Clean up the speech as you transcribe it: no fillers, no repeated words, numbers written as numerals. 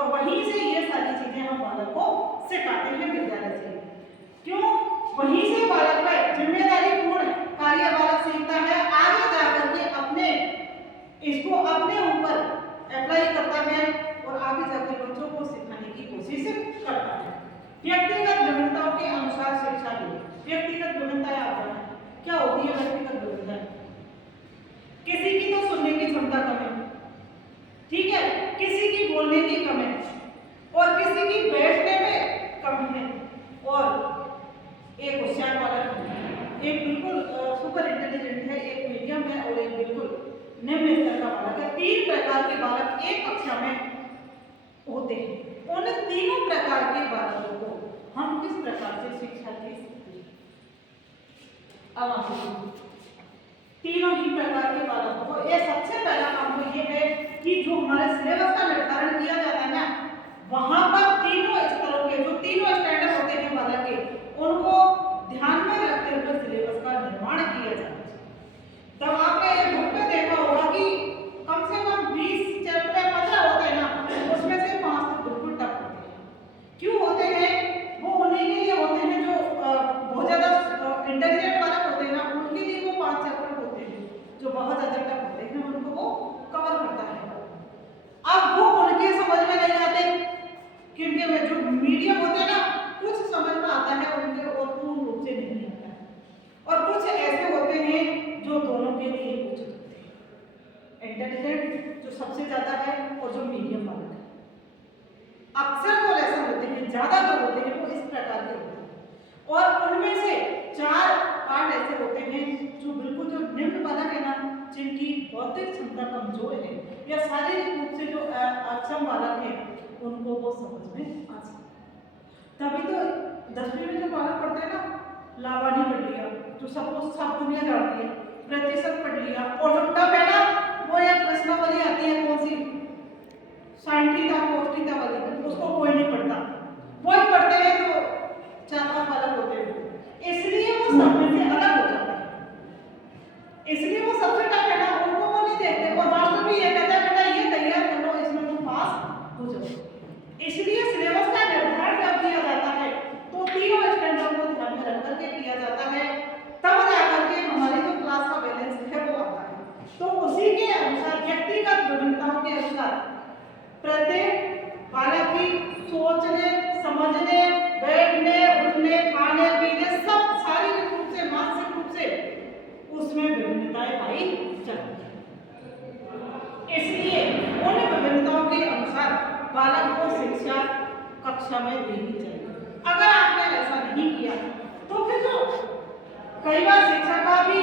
और वहीं से ये सारी चीजें हम बालक को सिखाते हैं विद्यालय से। क्यों? वहीं से बालक पर जिम्मेदारी पूर्ण कार्य बालक सीखता है, आगे जाकर के अपने इसको अपने ऊपर अप्लाई करता है और आगे जाकर बच्चों को सिखाने की कोशिश करता है। व्यक्तिगत विभिन्नताओं के अनुसार शिक्षा दी। व्यक्तिगत विभिन्नताएं आप जानें क्या होती है? व्यक्तिगत विभिन्नताएं, किसी की तो सुनने की क्षमता कम है, ठीक है, किसी की बोलने की कम है, और किसी की बैठने में कम है, और एक होशियार बालक है, एक बिल्कुल सुपर इंटेलिजेंट है, एक मीडियम है और एक बिल्कुल निम्न स्तर का बालक है। 3 प्रकार के बालक एक कक्षा में होते हैं। उन तीनों प्रकार के बालकों को हम किस प्रकार से शिक्षा दे सकते हैं? अब आप तीनों ही प्रकार के बालकों को, ये सबसे पहला काम तो ये है कि जो हमारे सिलेबस का निर्धारण किया जाता है ना, वहां पर तीनों स्तरों के जो तीनों स्टैंडर्ड होते हैं बालक के, उनको ध्यान में रखते हुए सिलेबस का निर्माण किया जाता है। तब आपने बुक में देखा होगा कि कम से कम 20 चैप्टर 15 होते हैं ना, उसमें से 5 तो बिल्कुल टफ होते हैं। क्यों होते हैं? वो उन्हीं के लिए होते हैं जो बहुत ज्यादा इंटेलिजेंट बालक होते हैं ना, उनके लिए वो 5 चैप्टर होते हैं जो बहुत ज्यादा टफ होते हैं, उनको वो कवर करता है। अब वो उनके समझ में नहीं आते, क्योंकि वे जो मीडियम होते हैं ना, कुछ समझ में आता है उनके और पूर्ण रूप से नहीं आता है, और कुछ ऐसे होते हैं जो दोनों के लिए उचित होते हैं। इंटेलिजेंट जो सबसे ज्यादा है और जो मीडियम बालक है। अक्सर जो लेसन होते हैं, ज्यादा जो होते हैं, वो इस प्रकार के होते हैं, और उनमें से 4 पार्ट ऐसे होते हैं जो बिल्कुल जो निम्न बालक है ना, जिनकी बौद्धिक क्षमता कमजोर है या शारीरिक रूप से जो अक्षम बालक है, उनको वो समझ में आ सकता है। तभी तो 10वीं में जो बालक पढ़ते हैं ना, लावानी पढ़ लिया, जो सबको सब दुनिया जानती है, प्रतिशत पढ़ लिया, और जो टफ है ना, वो एक प्रश्नावली आती है, कौन सी, साइन थीटा कोस थीटा वाली, उसको कोई नहीं पढ़ता, वही पढ़ते हैं जो 4-5 बालक होते हैं, इसलिए वो सब में से अलग हो जाता है, इसलिए वो सबसे टफ है ना, उनको वो नहीं देखते, और मास्टर भी ये कहता है बेटा ये तैयार कर लो, इसमें तुम पास हो जाओ। इसलिए सिलेबस का निर्धारण जब किया जाता है तो तीनों स्टैंडर्ड को ध्यान में रख करके किया जाता है, तब जाकर के हमारी जो क्लास का बैलेंस है वो आता है। तो उसी के अनुसार व्यक्तिगत विभिन्नताओं के अनुसार प्रत्येक बालक की सोचने, समझने, बैठने, उठने, खाने पीने, सब शारीरिक रूप से, मानसिक रूप से उसमें विभिन्नताएं पाई जाती है। इसलिए उन विभिन्नताओं के अनुसार बालक को शिक्षा कक्षा में देनी चाहिए। अगर आपने ऐसा नहीं किया तो फिर जो कई बार शिक्षा का भी